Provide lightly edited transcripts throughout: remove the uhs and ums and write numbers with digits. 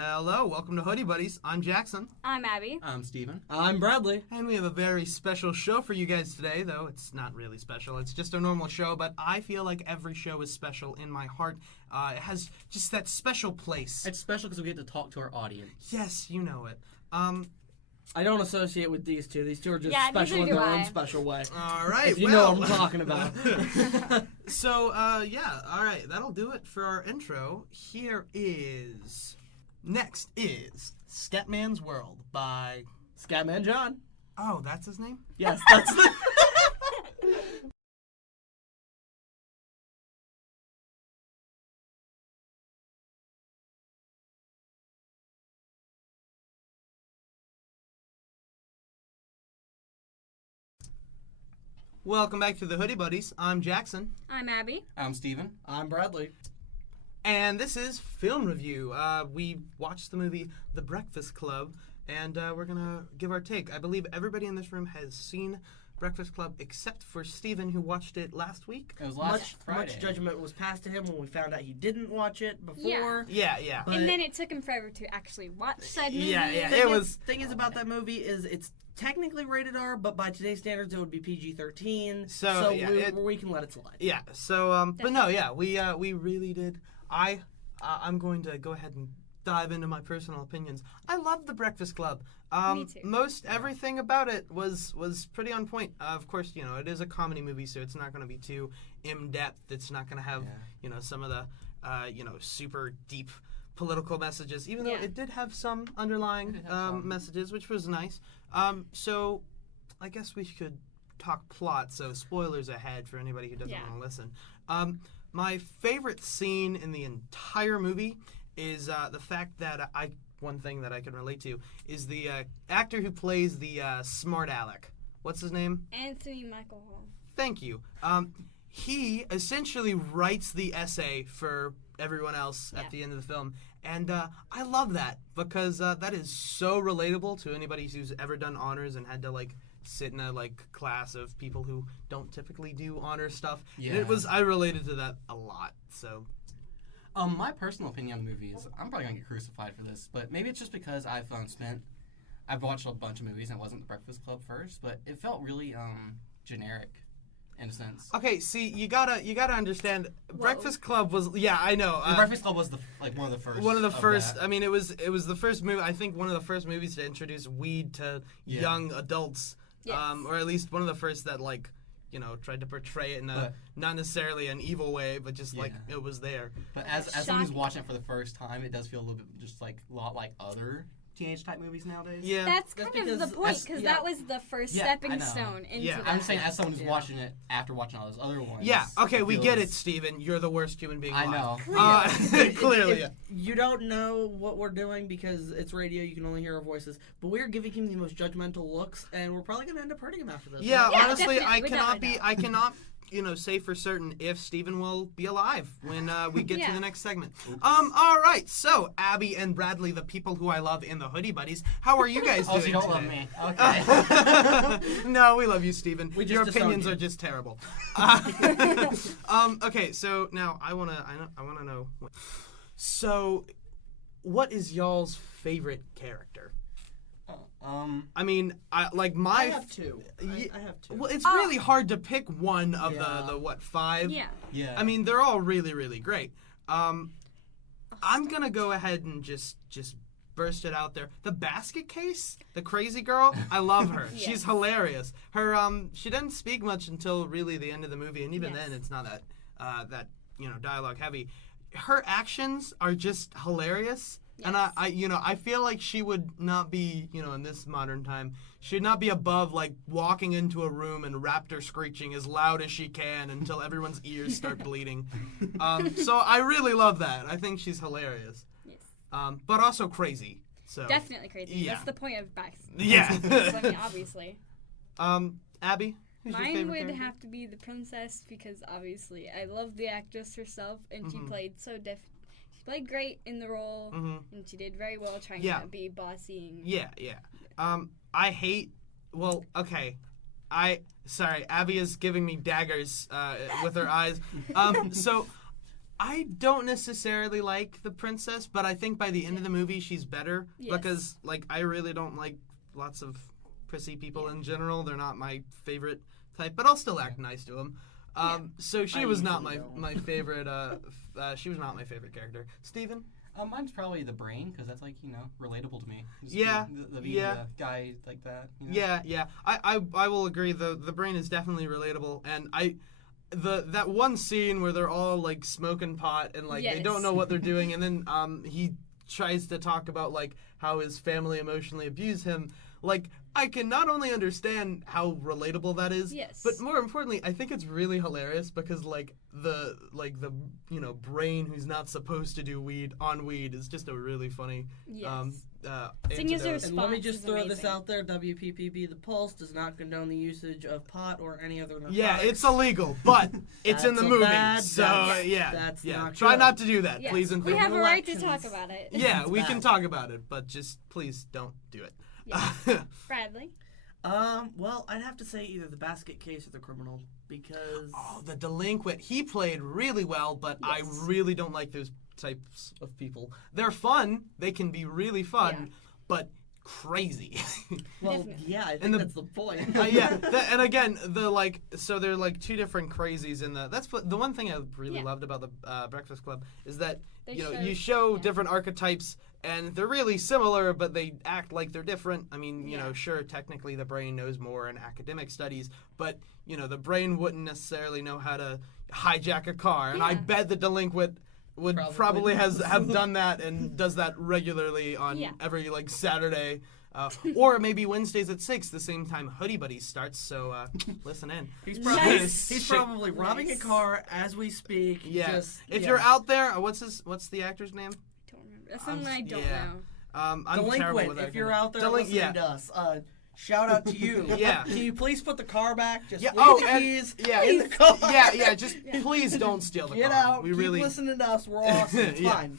Hello, welcome to Hoodie Buddies. I'm Jackson. I'm Abby. I'm Steven. I'm Bradley. And we have a very special show for you guys today, though it's not really special. It's just a normal show, but I feel like every show is special in my heart. It has just that special place. It's special because we get to talk to our audience. Yes, you know it. I don't associate with these two. These two are just Yeah, special neither in do their I. own special way. All right, If you know what I'm talking about. So, all right, that'll do it for our intro. Next is Scatman's World by... Scatman John. Oh, that's his name? Yes, that's the... Welcome back to the Hoodie Buddies. I'm Jackson. I'm Abby. I'm Steven. I'm Bradley. And this is Film Review. We watched the movie The Breakfast Club, and we're going to give our take. I believe everybody in this room has seen Breakfast Club except for Steven, who watched it last week. It was last Friday. Much judgment was passed to him when we found out he didn't watch it before. Yeah. But And then it took him forever to actually watch said movie. Yeah. Thing is about that movie is it's technically rated R, but by today's standards it would be PG-13. So, yeah, we can let it slide. Yeah. So, but no, yeah, we really did. I'm going to go ahead and dive into my personal opinions. I love The Breakfast Club. Me too. Most everything about it was pretty on point. Of course, you know, it is a comedy movie, so it's not going to be too in-depth. It's not going to have, you know, some of the, super deep political messages, even though it did have some underlying messages, which was nice. So I guess we could talk plot, so spoilers ahead for anybody who doesn't want to listen. My favorite scene in the entire movie is the fact that one thing that I can relate to is the actor who plays the smart aleck. What's his name? Anthony Michael Hall. Thank you. He essentially writes the essay for everyone else at the end of the film. And I love that because that is so relatable to anybody who's ever done honors and had to, like, sit in a, like, class of people who don't typically do honor stuff. Yeah. And I related to that a lot, so... My personal opinion on the movie is I'm probably going to get crucified for this, but maybe it's just because I've watched a bunch of movies and it wasn't The Breakfast Club first, but it felt really generic in a sense. Okay, see, you gotta understand. Breakfast Club was I know. The Breakfast Club was one of the first. One of the first. That. I mean, it was the first movie. I think one of the first movies to introduce weed to young adults, Yes. or at least one of the first that tried to portray it in a not necessarily an evil way, but just like it was there. But as someone who's watching it for the first time, it does feel a little bit just like a lot like other teenage type movies nowadays. Yeah, That's kind of the point, because that was the first stepping stone into that. I'm saying as someone who's watching it after watching all those other ones. Yeah, okay, we get it, Steven. You're the worst human being alive. I know. Clearly. You don't know what we're doing because it's radio, you can only hear our voices, but we're giving him the most judgmental looks, and we're probably going to end up hurting him after this. Yeah, Yeah, honestly, definitely. I cannot say for certain if Steven will be alive when we get to the next segment. All right, so Abby and Bradley, the people who I love in the Hoodie Buddies, how are you guys doing so you don't today? love me. Okay. No, we love you, Steven. We just Your disown opinions you. are just terrible. Okay, so now I wanna know. So, what is y'all's favorite character? I mean, I have two. I have two. Well, it's really hard to pick one of the 5? Yeah. Yeah. I mean, they're all really, really great. I'm gonna go ahead and just burst it out there. The basket case, the crazy girl, I love her. Yes. She's hilarious. Her she doesn't speak much until really the end of the movie, and even Yes. then, it's not that dialogue heavy. Her actions are just hilarious. And Yes. I feel like she would not be, in this modern time, she would not be above, like, walking into a room and raptor screeching as loud as she can until everyone's ears start bleeding. So I really love that. I think she's hilarious. Yes. But also crazy. So Definitely crazy. Yeah. That's the point of Bax. Yeah. I mean, obviously. Abby, who's your Mine favorite would character? have to be the princess because obviously I love the actress herself and she played she played great in the role and she did very well trying to be bossy. Yeah. I hate. Well, okay. Sorry, Abby is giving me daggers with her eyes. So I don't necessarily like the princess, but I think by the end of the movie she's better because like I really don't like lots of prissy people in general. They're not my favorite type, but I'll still act nice to them. So she was not my favorite. She was not my favorite character. Steven? Mine's probably the Brain because that's like relatable to me. Just the guy like that. Yeah. I will agree. The Brain is definitely relatable, and that one scene where they're all like smoking pot and like they don't know what they're doing, and then he tries to talk about like how his family emotionally abused him. Like, I can not only understand how relatable that is, but more importantly, I think it's really hilarious because like the Brain who's not supposed to do weed is just a really funny Seeing as their response and let me just throw amazing. this out there: WPPB, the Pulse, does not condone the usage of pot or any other narcotics. Yeah, it's illegal, but it's in the movie, that's not try good. not to do that, please. And we have a right to elections. talk about it. Yeah, we can talk about it, but just please don't do it. Bradley? Well, I'd have to say either the basket case or the criminal because... Oh, the delinquent. He played really well, but I really don't like those types of people. They're fun. They can be really fun, but crazy. Well, yeah, I think that's the point. And again, so there are like two different crazies in the... That's what the one thing I really loved about the Breakfast Club is that you show different archetypes and they're really similar, but they act like they're different. I mean, sure, technically the Brain knows more in academic studies, but, the Brain wouldn't necessarily know how to hijack a car. And I bet the delinquent would probably have done that and does that regularly on every, Saturday. Or maybe Wednesdays at 6, the same time Hoodie Buddies starts, so listen in. He's probably robbing a car as we speak. Yeah. If you're out there, what's the actor's name? That's something I don't know. I'm delinquent, terrible with if you're out there listening to us, shout out to you. Can you please put the car back? Just leave the keys in the car. Just please don't steal the car. Get out. Keep listening to us. We're awesome. It's fine.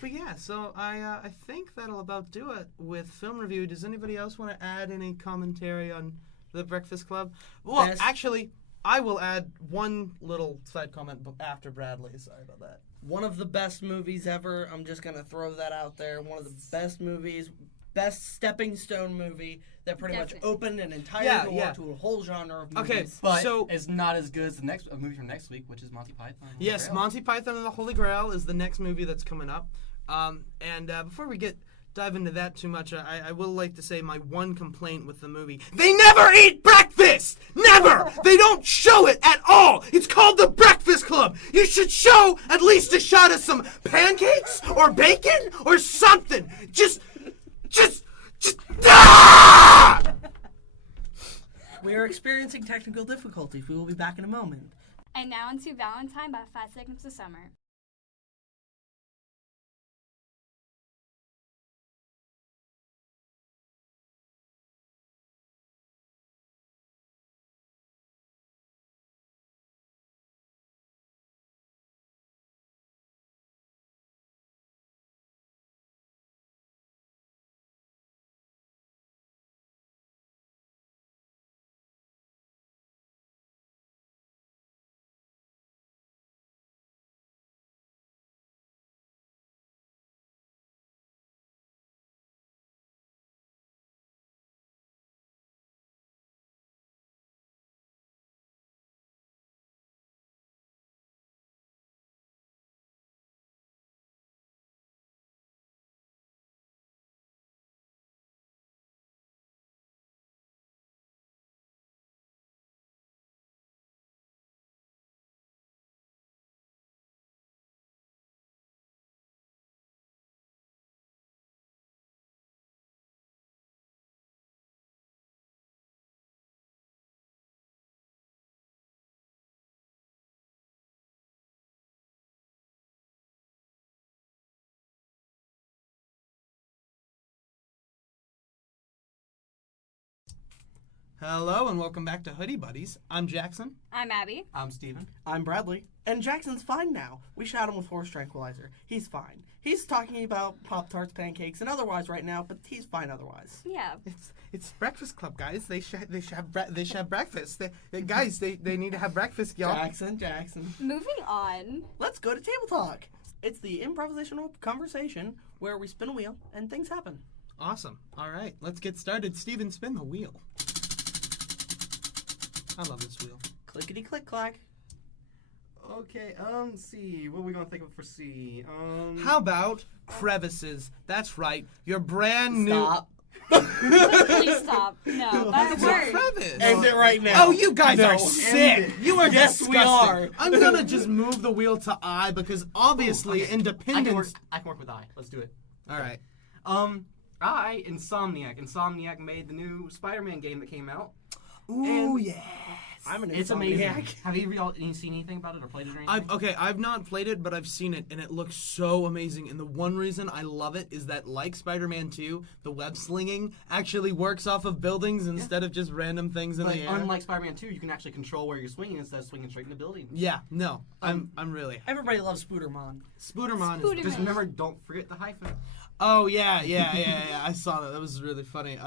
But yeah, so I think that'll about do it with film review. Does anybody else want to add any commentary on The Breakfast Club? Well, actually, I will add one little side comment after Bradley. Sorry about that. One of the best movies ever. I'm just going to throw that out there. One of the best movies, best stepping stone movie that pretty much opened an entire door to a whole genre of movies. Okay, but it's not as good as the next movie from next week, which is Monty Python. Yes, Monty Python and the Holy Grail is the next movie that's coming up. And before we dive into that too much, I will like to say my one complaint with the movie: they never eat breakfast! Never! They don't show it at all! It's called The Breakfast Club! You should show at least a shot of some pancakes or bacon or something! Just We are experiencing technical difficulties. We will be back in a moment. And now into Valentine by 5 Seconds of Summer. Hello and welcome back to Hoodie Buddies. I'm Jackson. I'm Abby. I'm Steven. I'm Bradley. And Jackson's fine now. We shot him with horse tranquilizer. He's fine. He's talking about Pop-Tarts, pancakes, and otherwise right now, but he's fine otherwise. Yeah. It's Breakfast Club, guys. They should have breakfast. Guys, they need to have breakfast, y'all. Jackson. Moving on. Let's go to Table Talk. It's the improvisational conversation where we spin a wheel and things happen. Awesome. All right, let's get started. Steven, spin the wheel. I love this wheel. Clickety click clack. Okay, let's see. What are we gonna think of for C? How about crevices? That's right. Your brand new. Stop. Please stop. No, that's a word. Crevice. End it right now. Oh, you guys are sick. You are Yes, disgusting. we are. I'm gonna just move the wheel to I because obviously independence. I can work with I. Let's do it. All right. Insomniac. Insomniac made the new Spider-Man game that came out. Ooh, yeah. I'm an It's insomniac. amazing. Have you seen anything about it or played it or anything? I've not played it, but I've seen it, and it looks so amazing. And the one reason I love it is that, like Spider-Man 2, the web slinging actually works off of buildings instead of just random things in the air. Unlike Spider-Man 2, you can actually control where you're swinging instead of swinging straight in the building. Yeah, no, I'm really. Everybody loves Spooderman. Spooderman is Just remember, don't forget the hyphen. Oh yeah. I saw that. That was really funny.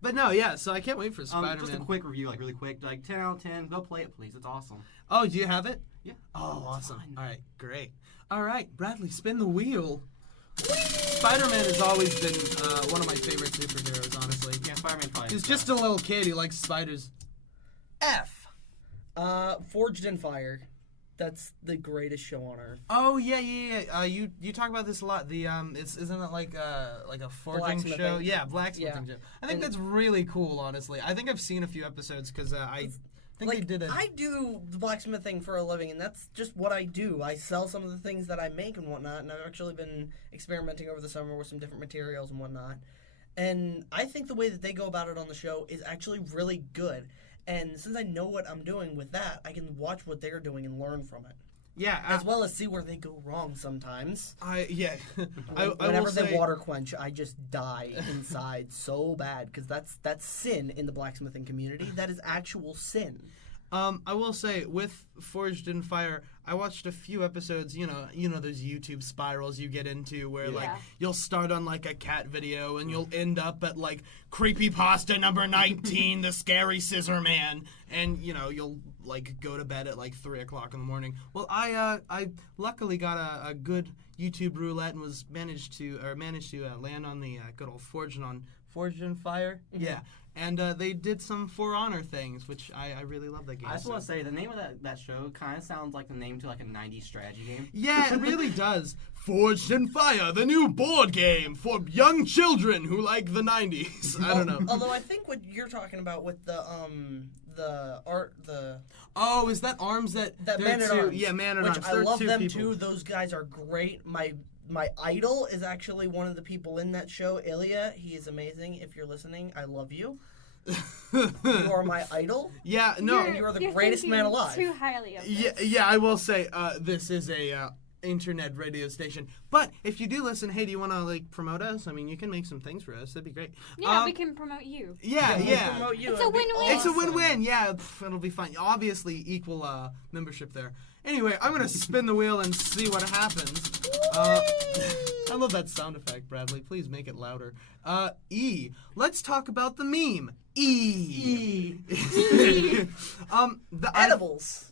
But no, yeah. So I can't wait for Spider-Man. Just a quick review, like really quick, like 10 out of 10. Go play it, please. It's awesome. Oh, do you have it? Yeah. Oh, awesome. All right, great. All right, Bradley, spin the wheel. Spider-Man has always been one of my favorite superheroes, honestly. Yeah, Spider-Man probably. He's just a little kid. He likes spiders. F. Forged in Fire. That's the greatest show on earth. Oh yeah. You talk about this a lot. The isn't it like a forging show? Yeah, blacksmithing show. I think that's really cool. Honestly, I think I've seen a few episodes because I think they did it. I do the blacksmithing for a living, and that's just what I do. I sell some of the things that I make and whatnot, and I've actually been experimenting over the summer with some different materials and whatnot. And I think the way that they go about it on the show is actually really good. And since I know what I'm doing with that, I can watch what they're doing and learn from it. Yeah, as well as see where they go wrong sometimes. Whenever they water quench, I just die inside so bad because that's sin in the blacksmithing community. That is actual sin. I will say, with Forged in Fire, I watched a few episodes, you know those YouTube spirals you get into where, like, you'll start on, like, a cat video and you'll end up at, like, creepypasta number 19, the scary scissor man, and, you'll, like, go to bed at, like, 3 o'clock in the morning. Well, I luckily got a good YouTube roulette and was managed to land on the good old Forged in Fire. Mm-hmm. Yeah. And they did some For Honor things, which I really love that game. I just want to say, the name of that show kind of sounds like the name to, like, a 90s strategy game. Yeah, it really does. Forged in Fire, the new board game for young children who like the 90s. I don't know. Although I think what you're talking about with the art, Oh, is that Arms that Man-at-Arms? Yeah, Man-at-Arms. Which I love them too. Those guys are great. My idol is actually one of the people in that show, Ilya. He is amazing. If you're listening, I love you. You are my idol. Yeah, no. You are the greatest man alive. Too highly of this. Yeah, I will say this is a internet radio station. But if you do listen, hey, do you want to, like, promote us? I mean, you can make some things for us. That'd be great. Yeah, we can promote you. Yeah. We'll promote you. It's a win-win. Awesome. It's a win-win. Yeah, it'll be fun. Obviously, equal membership there. Anyway, I'm going to spin the wheel and see what happens. I love that sound effect, Bradley. Please make it louder. E. Let's talk about the meme. E. The edibles.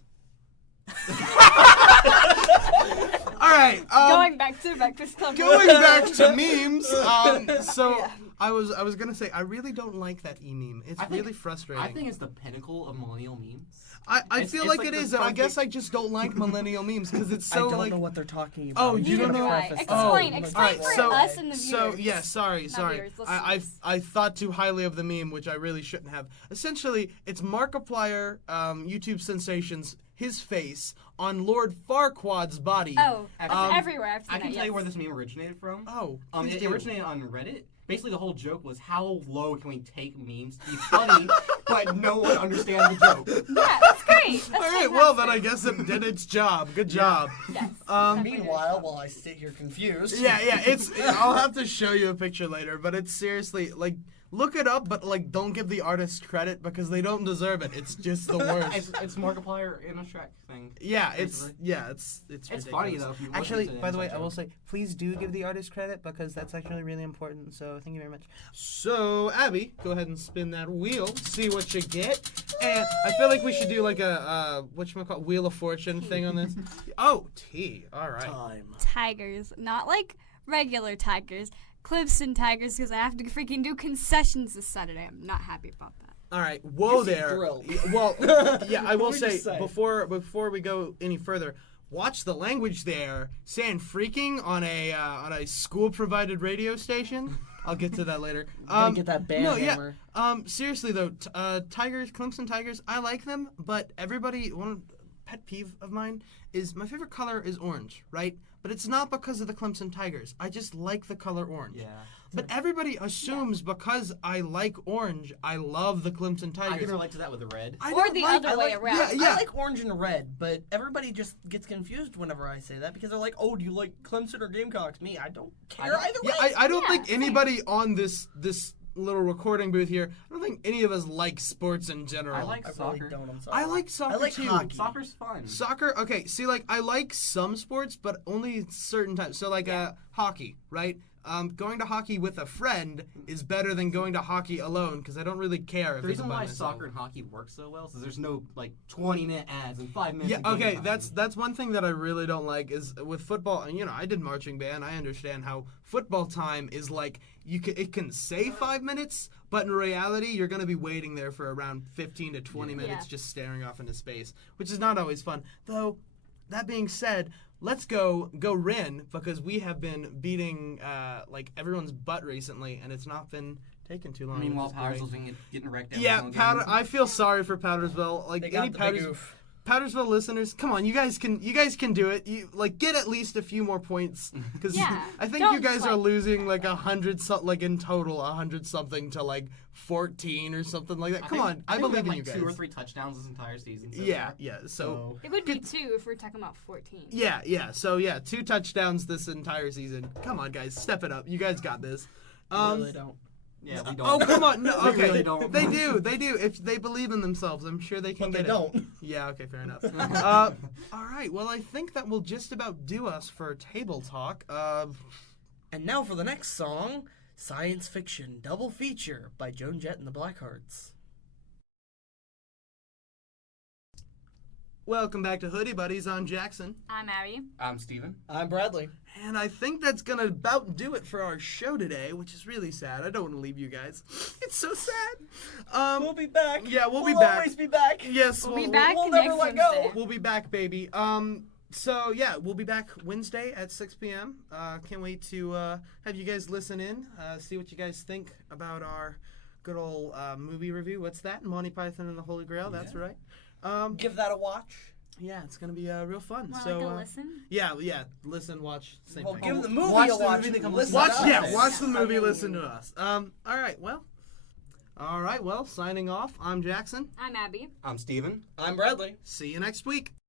All right. Going back to Breakfast Club. Going back to memes. I was gonna say I really don't like that meme. It's really frustrating. I think it's the pinnacle of millennial memes. I feel like it is, and I guess I just don't like millennial memes because it's so I don't know what they're talking about. Oh, you don't know? Explain for us and the viewers. So yeah, sorry. Viewers, I thought too highly of the meme, which I really shouldn't have. Essentially, it's Markiplier, YouTube sensations, his face on Lord Farquaad's body. Oh, everywhere. I can tell you where this meme originated from. Oh, it originated on Reddit. Basically, the whole joke was how low can we take memes to be funny, but no one understands the joke. Yeah, that's great. All right, well then I guess it did its job. Good job. Yes. Meanwhile, while I sit here confused. Yeah. I'll have to show you a picture later, but it's seriously like look it up, but like don't give the artist credit because they don't deserve it. It's just the worst. It's Markiplier in a Shrek thing. Yeah, it's It's funny though. If you actually, listen to by the way, inside I will jokes. say, please do give the artist credit because that's actually really important. So thank you very much. So Abby, go ahead and spin that wheel, see what you get. And I feel like we should do like a whatchamacallit, Wheel of Fortune thing on this. Oh, tea. All right. Time. Tigers, not like regular tigers. Clemson Tigers, because I have to freaking do concessions this Saturday. I'm not happy about that. All right. Whoa You seem there. thrilled. Well, yeah, I will What would you say, say? before we go any further, watch the language there. Saying freaking on a school provided radio station. I'll get to that later. Gotta get that band no, hammer. yeah. Seriously though, Tigers, Clemson Tigers, I like them, but one pet peeve of mine is my favorite color is orange, right? But it's not because of the Clemson Tigers. I just like the color orange. Yeah. But everybody assumes because I like orange, I love the Clemson Tigers. I can relate to that with the red. I Or don't the like- other way like, around. Yeah. I like orange and red, but everybody just gets confused whenever I say that because they're like, "Oh, do you like Clemson or Gamecocks?" Me, I don't care either Yeah, way. I don't Yeah, think same. anybody on this little recording booth here, I don't think any of us like sports in general. I like I soccer. really don't. I'm sorry. I like soccer I like too. hockey. Soccer's fun. Soccer, okay, see, like, I like some sports, but only certain times. So, like, hockey, right? Going to hockey with a friend is better than going to hockey alone, because I don't really care if The it's reason by why myself. soccer and hockey work so well is there's no like 20-minute ads and 5 minutes. Yeah, of game okay, time. that's one thing that I really don't like is with football. And I did marching band. I understand how football time is like it can say 5 minutes, but in reality you're going to be waiting there for around 15 to 20 minutes just staring off into space, which is not always fun. Though that being said, let's go Rin, because we have been beating like everyone's butt recently, and it's not been taking too long. Meanwhile, which is great. Powdersville's been getting wrecked. every Yeah, single Powder. game. I feel sorry for Powdersville. Like They got any the big oof. Powdersville listeners, come on, you guys can do it. You get at least a few more points because Yeah, I think don't you guys just, are like- losing like 100 like in total 100 something to like 14 or something like that. Come on, I think we believe have, in you like guys. 2 or 3 touchdowns this entire season. So Yeah, far. yeah. So It would be 2 if we're talking about 14. yeah. So yeah, 2 touchdowns this entire season. Come on, guys, step it up. You guys got this. I really don't. Yeah, we don't. Oh come on! No, We okay, really don't. They do. If they believe in themselves, I'm sure they can But get they it. don't. Yeah, okay, fair enough. All right, well, I think that will just about do us for table talk. And now for the next song, Science Fiction Double Feature by Joan Jett and the Blackhearts. Welcome back to Hoodie Buddies. I'm Jackson. I'm Abby. I'm Steven. I'm Bradley. And I think that's going to about do it for our show today, which is really sad. I don't want to leave you guys. It's so sad. We'll be back. Yeah, we'll be We'll back. always be back. Yes, We'll be back we'll next never let Wednesday. go. We'll be back, baby. So yeah, we'll be back Wednesday at 6 p.m. Can't wait to have you guys listen in, see what you guys think about our good old movie review. What's that? Monty Python and the Holy Grail. That's right. Give that a watch. Yeah, it's gonna be real fun. More so like a listen. yeah, listen, watch, same Well, thing. give the movie Watch a the watch. movie, then come listen listen to to us. us. watch the I movie, mean, listen to us. All right, well, signing off. I'm Jackson. I'm Abby. I'm Steven. I'm Bradley. See you next week.